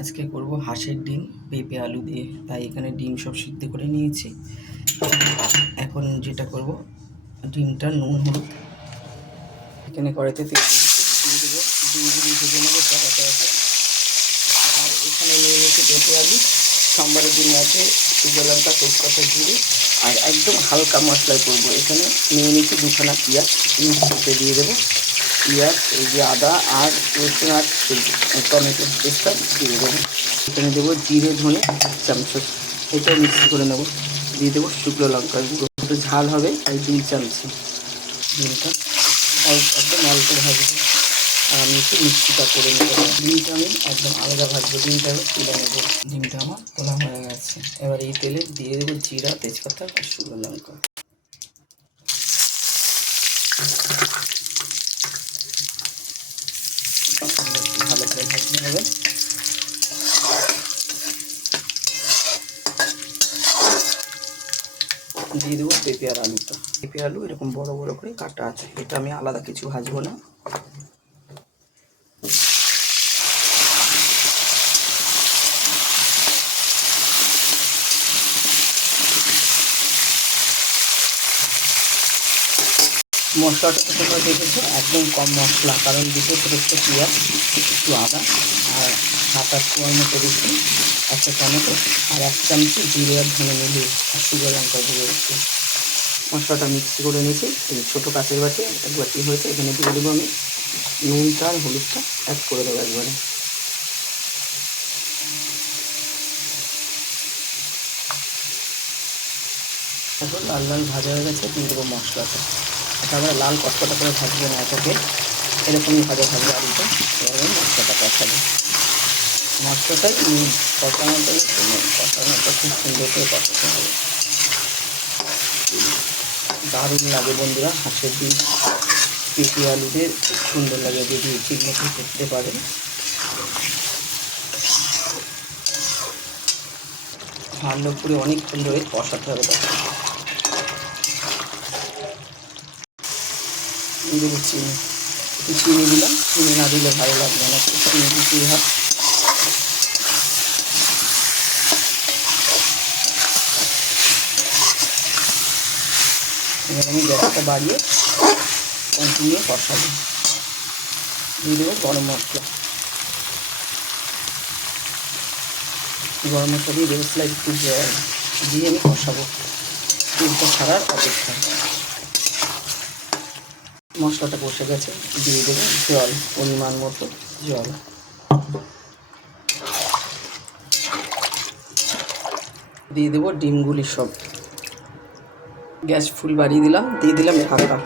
আজকে করব হাঁসের ডিম পেঁপে আলু দিয়ে। তাই এখানে ডিম সব সিদ্ধ করে নিয়েছি। এখন যেটা করব, ডিমটা নুন হলুদ এখানে কড়াইতে তেল দিয়ে দেবো। ডিমগুলি ভেজে নেবো চাকাতে আছে। আর এখানে নিয়ে নিয়েছি পেঁপে আলু, সোমবারের দিন আছে, শুকনো লঙ্কা, তেজপাতা, জিরে আর একদম হালকা মশলায় করবো। এখানে নিয়ে নিয়েছি দুখানা পেঁয়াজ, মিক্সিতে দিয়ে দেবো। পেঁয়াজ, এই যে আদা আর রসুন আর টমেটো পেস্টটা দিয়ে দেবো। এখানে দেবো জিরে ধনে 1 চামচ, এটাও মিক্সি করে নেবো। দিয়ে দেবো শুকনো লঙ্কার গুঁড়ো, একটু ঝাল হবে তাই 2 চামচ। ডিমটা একদম অল্প ভাজবো আর আমি একটু মিক্সিটা করে নেবো। ডিমটা আমি একদম আলাদা ভাজবো, ডিমটা আমি তুলে নেবো। ডিমটা আমার তোলা হয়ে গেছে। এবার এই তেলে দিয়ে দেবো জিরা, তেজপাতা আর শুকনো লঙ্কা। ভালো করে ভাজতে হবে। দিয়ে দেবো পেঁপে আর আলুটা। পেঁপে আলু এরকম বড় বড় করে কাটা আছে, এটা আমি আলাদা কিছু ভাজবো না। মশলাটা তো তোমরা দেখেছো একদম কম মশলা, কারণ দুটো ছোটো ছোটো পেঁয়াজ, একটু আদা আর 7-8 মতো রসুন, একটা টমেটো আর 1 চামচ জিরে আর ধনে মিলিয়ে আর শুকনো লঙ্কা গুঁড়ো একটু। মশলাটা মিক্সি করে নিয়েছি, এই ছোটো কাঁচের বাটি এক বাটি হয়েছে। এখানে দিয়ে দেবো আমি নুনটা আর হলুদটা অ্যাড করে দেবো একবারে। এখন লাল লাল ভাজা হয়ে গেছে, দিয়ে দেবো মশলাটা। এটা আমরা লাল কটকটা করে ভাজবো না, এটাকে এরকমই ভাজা ভাজবে আলুটা। এবার মশলাটা কষাবো। মশলাটাই কষানোটাই কষানোটা খুব সুন্দর করে কষাতে হবে। দারুণ লাগে বন্ধুরা, হাঁসের ডিম পেঁপে আলুদের খুব সুন্দর লাগে যদি ঠিক মতো করতে পারেন। ভালো করে অনেকক্ষণ ধরে কষাতে হবে। দেবো চিনি, একটু চিনি দিলাম, চিনি না দিলে ভালো লাগবে না, চিনি দিতেই হয়। এবার আমি গ্যাসটা বাড়িয়ে কন্টিনিউ কষাবো। দিয়ে দেবো গরম মশলা। গরম মশলা দিয়ে দেবো স্লাইড একটু জল দিয়ে আমি কষাবো, তেলটা ছাড়ার অপেক্ষা। মশলাটা কষে গেছে, দিয়ে দেবো জল, পরিমাণ মতো জল। দিয়ে দেবো ডিমগুলি সব। গ্যাস ফুল বাড়িয়ে দিলাম, দিয়ে দিলাম ঢাকা।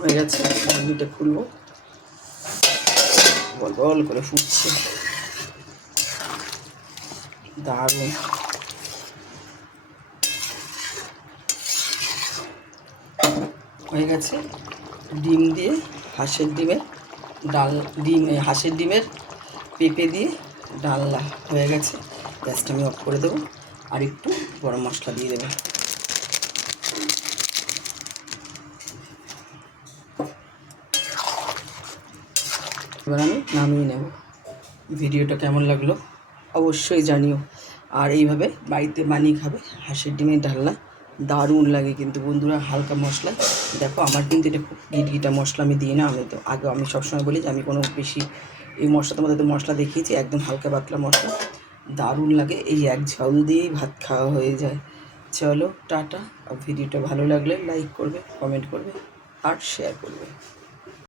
হয়ে গেছে, ডিমটা খুলবো। বল বল করে ফুটছে, দারুণ। হয়ে গেছে ডিম দিয়ে হাঁসের ডিমের হাঁসের ডিমের পেঁপে দিয়ে ডালনা হয়ে গেছে। গ্যাসটা আমি অফ করে দেবো আর একটু গরম মশলা দিয়ে দেবো। এবার আমি নামিয়ে নেব। ভিডিওটা কেমন লাগলো অবশ্যই জানিও। আর এইভাবে বাড়িতে বানিয়ে খাবে হাঁসের ডিমের ডালনা, দারুণ লাগে কিন্তু বন্ধুরা। হালকা মশলা, দেখো আমার কিন্তু এটা খুব গিটগিটা মশলা আমি দিই না। আমি সবসময় বলি যে আমি কোনো বেশি এই মশলার মধ্যে তো মশলা দেখিয়েছি, একদম হালকা পাতলা মশলা, দারুণ লাগে। এই এক ঝাল দিয়েই ভাত খাওয়া হয়ে যায়। চলো টাটা। ভিডিওটা ভালো লাগলে লাইক করবে, কমেন্ট করবে আর শেয়ার করবে।